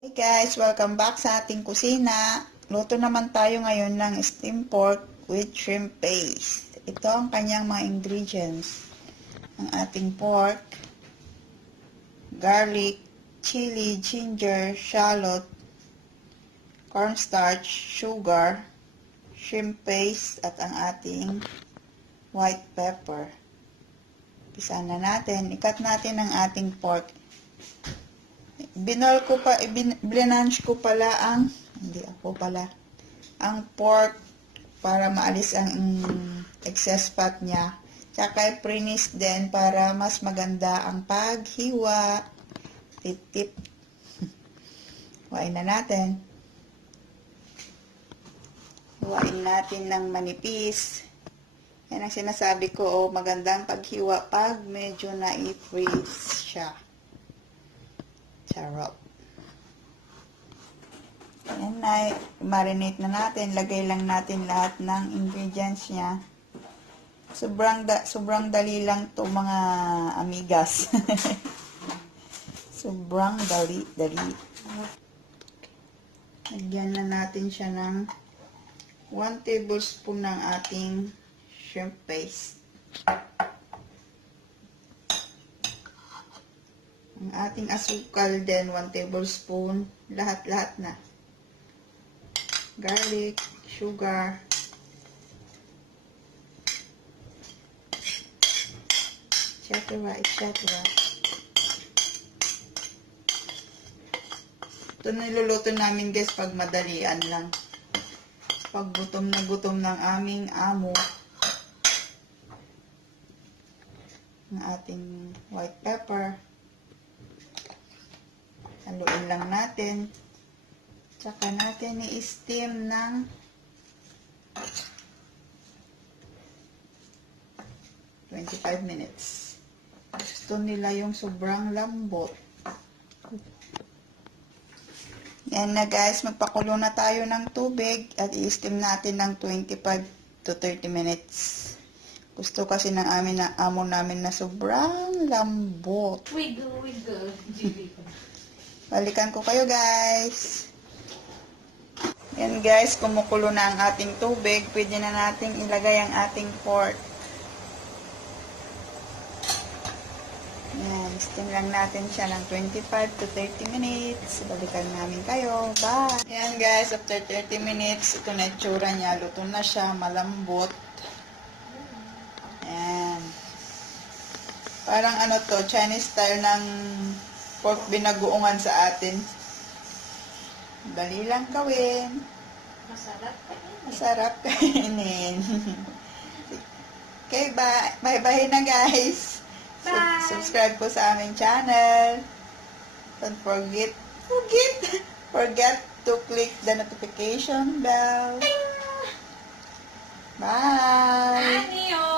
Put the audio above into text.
Hey guys, welcome back sa ating kusina. Luto naman tayo ngayon ng steamed pork with shrimp paste. Ito ang kanyang mga ingredients. Ang ating pork, garlic, chili, ginger, shallot, cornstarch, sugar, shrimp paste, at ang ating white pepper. Pisa na natin. Ikat natin ang ating pork. Blanch ko pala ang pork para maalis ang excess fat niya. Tsaka pre-nice din para mas maganda ang paghiwa. Tip. Huwain na natin. Huwain natin ng manipis. Yan ang sinasabi ko, magandang paghiwa pag medyo na-freeze siya. Charot. Ayan na, marinate na natin. Lagay lang natin lahat ng ingredients niya. Sobrang dali lang to mga amigas. Sobrang dali. Lagyan na natin siya ng 1 tablespoon ng ating shrimp paste. Ang ating asukal din, 1 tablespoon. Lahat na. Garlic, sugar, etc. Ito niluluto namin guys pag madalian lang. Pag gutom na gutom ng aming amo. Ang ating white pepper. Haluin lang natin. Tsaka natin i-steam ng 25 minutes. Gusto nila yung sobrang lambot. Yan na guys, magpakulo na tayo ng tubig at i-steam natin ng 25 to 30 minutes. Gusto kasi ng amo namin na sobrang lambot. Wiggle. Balikan ko kayo guys. Yan guys, kumukulo na ang ating tubig. Pwede na nating ilagay ang ating pork. Yan, steam lang natin siya ng 25 to 30 minutes. Balikan namin kayo. Bye! Yan guys, after 30 minutes, ito na itsura niya. Luto na siya, malambot. Yan. Parang ano to, Chinese style ng pork binagoongan sa atin. Dali lang gawin. Masarap kainin. Okay, bye na guys. Bye. Subscribe po sa aming channel. Don't forget to click the notification bell. Bye. Annyeong!